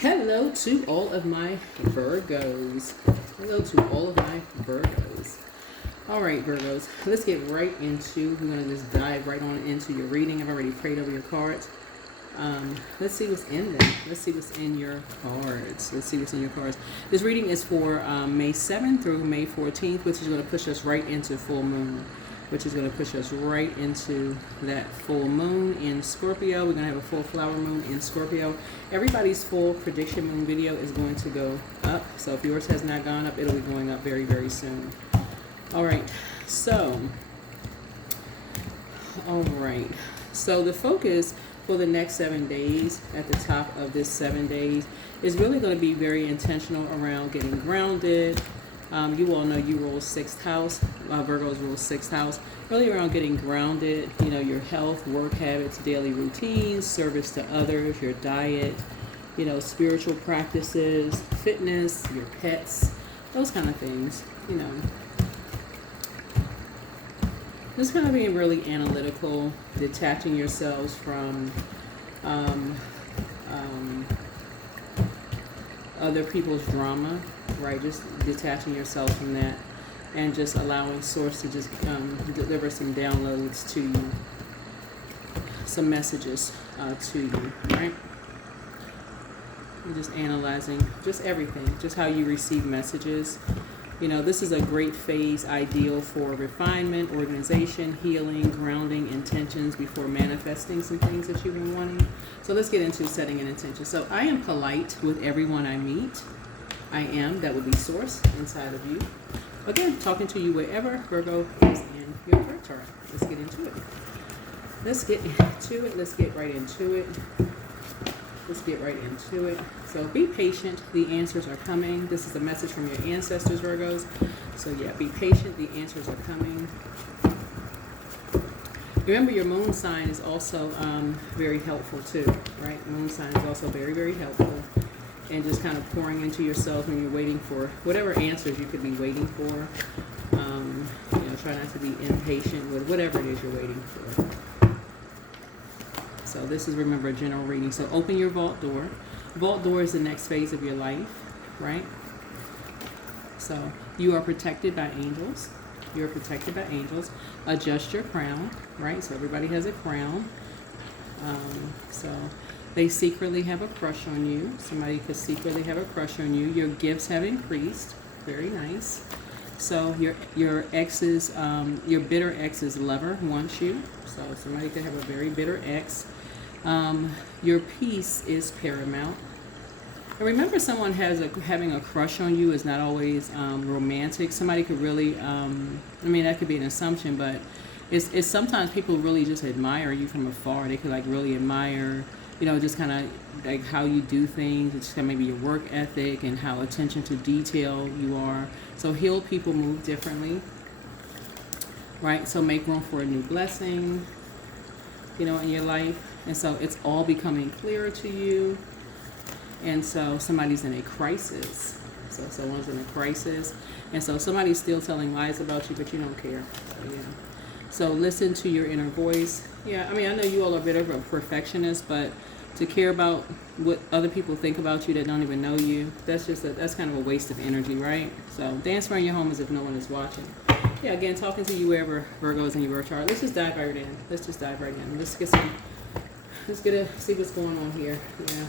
Hello to all of my Virgos. Hello to all of my Virgos. All right, Virgos, let's get right into, we're going to just dive right on into your reading. I've already prayed over your cards. Let's see what's in them. Let's see what's in your cards. Let's see what's in your cards. This reading is for May 7th through May 14th, which is going to push us right into full moon, which is going to push us right into that full moon in Scorpio. We're going to have a full flower moon in Scorpio. Everybody's full prediction moon video is going to go up. So if yours has not gone up, it'll be going up very, very soon. All right. So the focus for the next 7 days, at the top of this 7 days, is really going to be very intentional around getting grounded. You all know you rule 6th house. Virgos rule 6th house. Really around getting grounded, your health, work habits, daily routines, service to others, your diet, spiritual practices, fitness, your pets, those kind of things, Just kind of being really analytical, detaching yourselves from other people's drama, right? Just detaching yourself from that and just allowing Source to just deliver some downloads to you, some messages to you, right? You're just analyzing just everything, just how you receive messages. This is a great phase, ideal for refinement, organization, healing, grounding, intentions before manifesting some things that you've been wanting. So let's get into setting an intention. So I am polite with everyone I meet. I am, that would be Source inside of you. Again, talking to you wherever Virgo is in your birth chart. Let's get into it. Let's get into it. Let's get right into it. Let's get right into it. So be patient. The answers are coming. This is a message from your ancestors, Virgos. So yeah, be patient. The answers are coming. Remember, your moon sign is also very helpful too, right? Moon sign is also very, very helpful. And just kind of pouring into yourself when you're waiting for whatever answers you could be waiting for. Try not to be impatient with whatever it is you're waiting for. So this is, remember, a general reading. So open your vault door. Vault door is the next phase of your life, right? So you are protected by angels. You're protected by angels. Adjust your crown, right? So everybody has a crown. So they secretly have a crush on you. Somebody could secretly have a crush on you. Your gifts have increased. Very nice. So your ex's, your bitter ex's lover wants you. So somebody could have a very bitter ex. Your peace is paramount. And remember, someone having a crush on you is not always romantic. Somebody could really, that could be an assumption, but it's sometimes people really just admire you from afar. They could really admire, just kind of like how you do things. It's kind of maybe your work ethic and how attention to detail you are. So healed people move differently, right? So make room for a new blessing, in your life. And so it's all becoming clearer to you. And so somebody's in a crisis. So someone's in a crisis. And so somebody's still telling lies about you, but you don't care. So, yeah. So listen to your inner voice. Yeah, I know you all are a bit of a perfectionist, but to care about what other people think about you that don't even know you, that's kind of a waste of energy, right? So dance around your home as if no one is watching. Yeah, again, talking to you wherever Virgo is in your birth chart. Let's just dive right in. Let's see what's going on here. Yeah.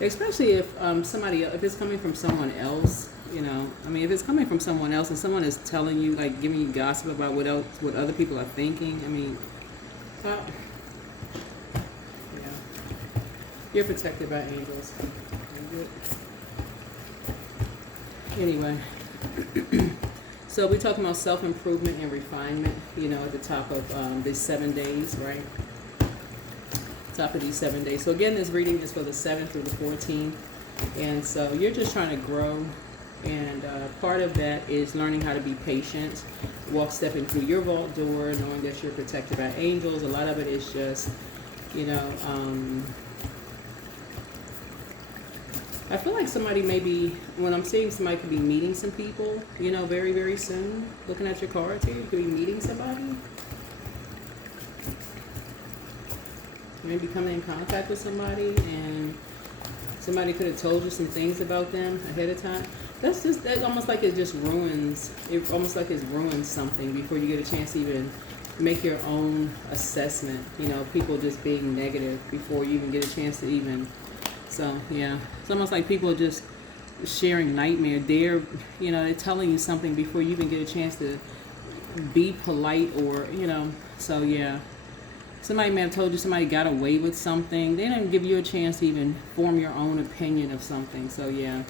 Especially if if it's coming from someone else, if it's coming from someone else and someone is telling you, giving you gossip about what other people are thinking, yeah. You're protected by angels. Anyway, so we're talking about self-improvement and refinement, at the top of these 7 days, right? Top of these 7 days. So again, this reading is for the 7th through the 14th. And so you're just trying to grow. And part of that is learning how to be patient, stepping through your vault door, knowing that you're protected by angels. A lot of it is just, I feel like somebody when I'm seeing somebody could be meeting some people, very, very soon. Looking at your cards here, you could be meeting somebody. Maybe coming in contact with somebody and Somebody could have told you some things about them ahead of time. That's almost like it just ruins, it almost like it's ruins something before you get a chance to even make your own assessment. You know, people just being negative before you even get a chance to even, so yeah. It's almost like people just sharing nightmare. They're telling you something before you even get a chance to be polite or, so yeah. Somebody may have told you somebody got away with something. They didn't give you a chance to even form your own opinion of something. So yeah.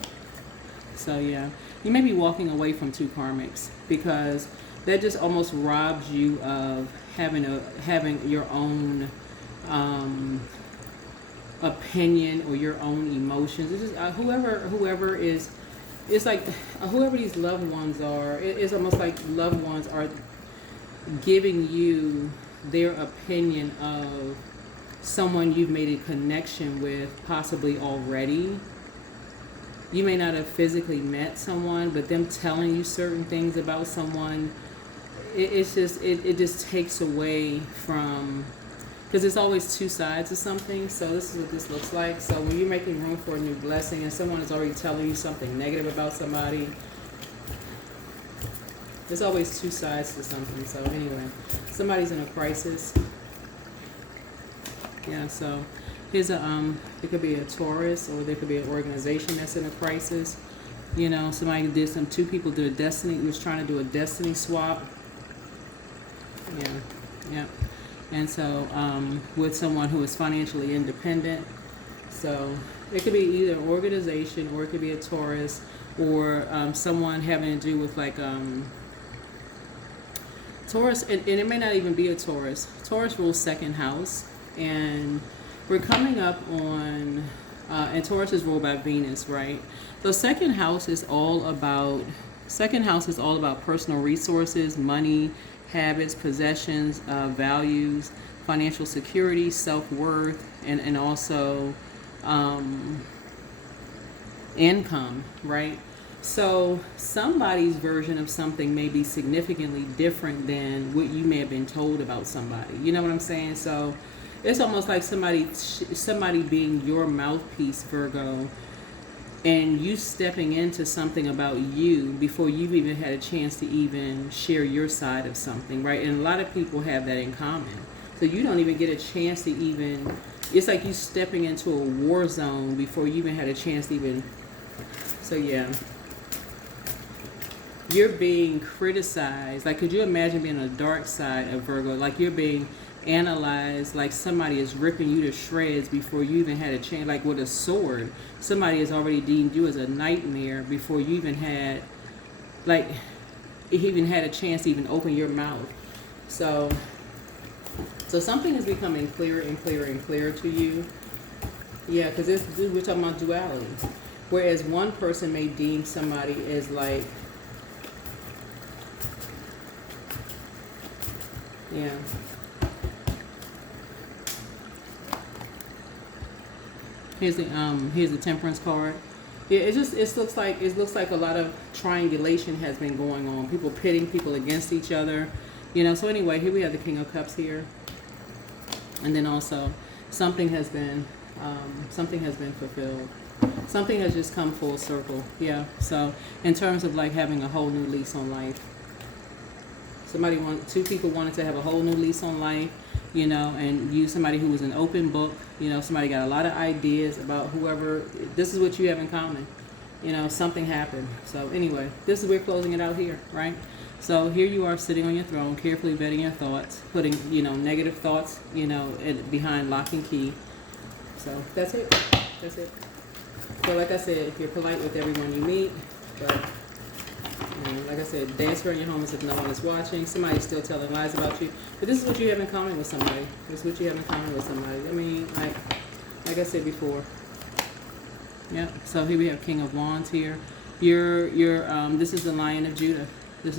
You may be walking away from two karmics because that just almost robs you of having your own opinion or your own emotions. It's just whoever is, it's like whoever these loved ones are. It's almost like loved ones are giving you their opinion of someone you've made a connection with possibly already. You may not have physically met someone, but them telling you certain things about someone, it just takes away from, because there's always two sides of something. So this is what this looks like. So when you're making room for a new blessing and someone is already telling you something negative about somebody, there's always two sides to something. So anyway, somebody's in a crisis. Yeah, so here's it could be a Taurus, or there could be an organization that's in a crisis. Two people did a destiny, was trying to do a destiny swap. Yeah. And so with someone who is financially independent. So it could be either an organization, or it could be a Taurus, or someone having to do with like Taurus, and it may not even be a Taurus. Taurus rules second house, and we're coming up on, and Taurus is ruled by Venus, right? So second house is all about personal resources, money, habits, possessions, values, financial security, self-worth, and also income, right? So somebody's version of something may be significantly different than what you may have been told about somebody. You know what I'm saying? So it's almost like somebody being your mouthpiece, Virgo, and you stepping into something about you before you've even had a chance to even share your side of something, right? And a lot of people have that in common. So you don't even get a chance to even, it's like you stepping into a war zone before you even had a chance to even, so yeah. You're being criticized. Like, could you imagine being on the dark side of Virgo? Like, you're being analyzed, like somebody is ripping you to shreds before you even had a chance. Like with a sword, somebody has already deemed you as a nightmare before you even had, like, even had a chance to even open your mouth. So something is becoming clearer and clearer and clearer to you. Yeah, because we're talking about duality. Whereas one person may deem somebody as like, yeah. Here's the Temperance card. Yeah, it looks like a lot of triangulation has been going on. People pitting people against each other. So anyway, here we have the King of Cups here. And then also something has been fulfilled. Something has just come full circle. Yeah. So in terms of like having a whole new lease on life. Two people wanted to have a whole new lease on life, and somebody who was an open book, somebody got a lot of ideas about whoever, this is what you have in common, something happened. So anyway, we're closing it out here, right? So here you are sitting on your throne, carefully vetting your thoughts, putting, negative thoughts, behind lock and key. So that's it. So like I said, if you're polite with everyone you meet, but like I said, dance around your home as if no one is watching. Somebody's still telling lies about you. But this is what you have in common with somebody. I mean, like I said before. Yeah. So here we have King of Wands here. This is the Lion of Judah. So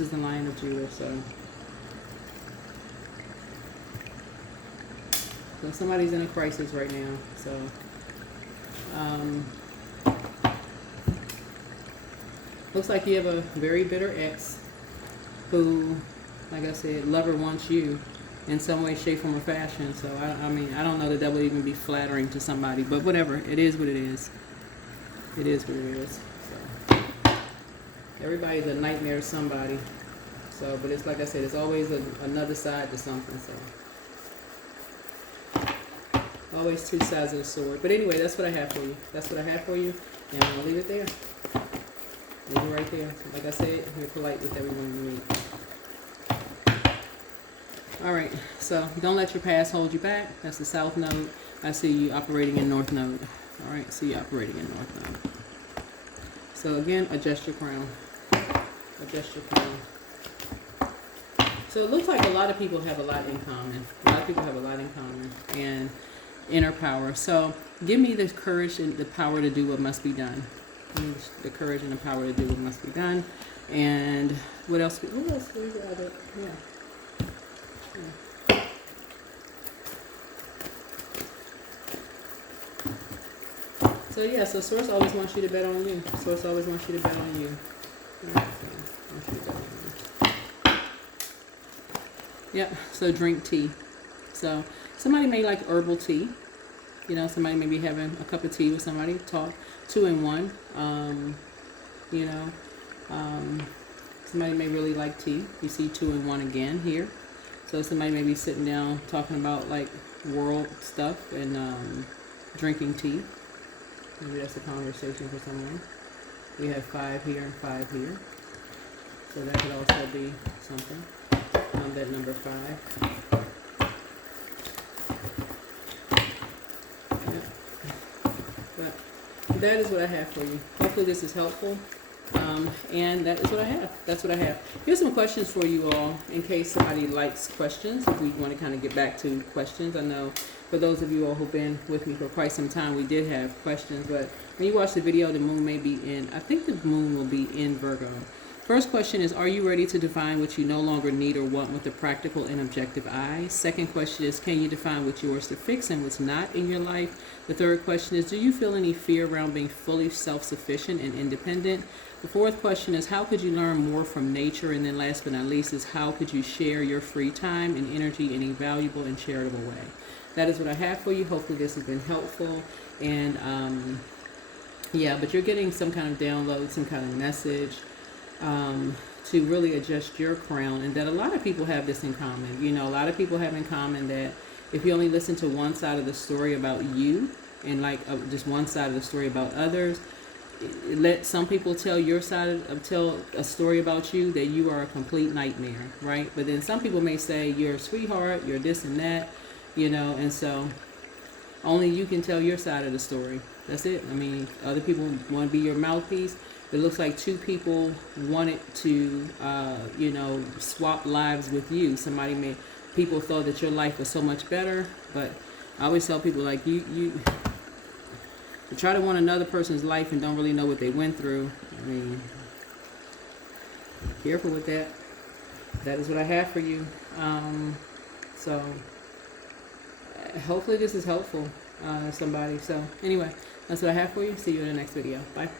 somebody's in a crisis right now. So looks like you have a very bitter ex who, like I said, lover wants you in some way, shape, form, or fashion. So, I mean, I don't know that would even be flattering to somebody. But whatever. It is what it is. It is what it is. So everybody's a nightmare to somebody. So, but it's like I said, it's always another side to something. So always two sides of the sword. But anyway, that's what I have for you. That's what I have for you, and I'm gonna leave it there. Leave it right there. Like I said, you're polite with everyone you meet. All right, so don't let your past hold you back. That's the South Node. I see you operating in North Node. All right, see you operating in North Node. So again, adjust your crown. Adjust your crown. So it looks like a lot of people have a lot in common. A lot of people have a lot in common and inner power. So give me the courage and the power to do what must be done. Give me the courage and the power to do what must be done. And what else? What else? Where's the other? Yeah. So yeah, so Source always wants you to bet on you. Source always wants you to bet on you. Yep, so drink tea. So somebody may like herbal tea. You know, somebody may be having a cup of tea with somebody, talk 2 in 1. You know, somebody may really like tea. You see 2 in 1 again here. So somebody may be sitting down talking about like world stuff and drinking tea. Maybe that's a conversation for someone. We have 5 here and 5 here. So that could also be something. That number 5. Yeah. But that is what I have for you. Hopefully this is helpful. And that is what I have. That's what I have. Here's some questions for you all in case somebody likes questions. If we want to kind of get back to questions. I know for those of you all who've been with me for quite some time, we did have questions. But when you watch the video, the moon may be in, I think the moon will be in Virgo. First question is, are you ready to define what you no longer need or want with a practical and objective eye? Second question is, can you define what's yours to fix and what's not in your life? The third question is, do you feel any fear around being fully self-sufficient and independent? The fourth question is, how could you learn more from nature? And then last but not least is, how could you share your free time and energy in a valuable and charitable way? That is what I have for you. Hopefully this has been helpful. And yeah, but you're getting some kind of download, some kind of message. To really adjust your crown, and that a lot of people have this in common. You know, a lot of people have in common that if you only listen to one side of the story about you and like just one side of the story about others, let some people tell your side tell a story about you that you are a complete nightmare, right? But then some people may say you're a sweetheart, you're this and that, you know, and so only you can tell your side of the story. That's it. I mean, other people want to be your mouthpiece. It looks like 2 people wanted to, you know, swap lives with you. People thought that your life was so much better, but I always tell people, like, you try to want another person's life and don't really know what they went through. I mean, be careful with that. That is what I have for you. So hopefully this is helpful to somebody. So anyway, that's what I have for you. See you in the next video. Bye.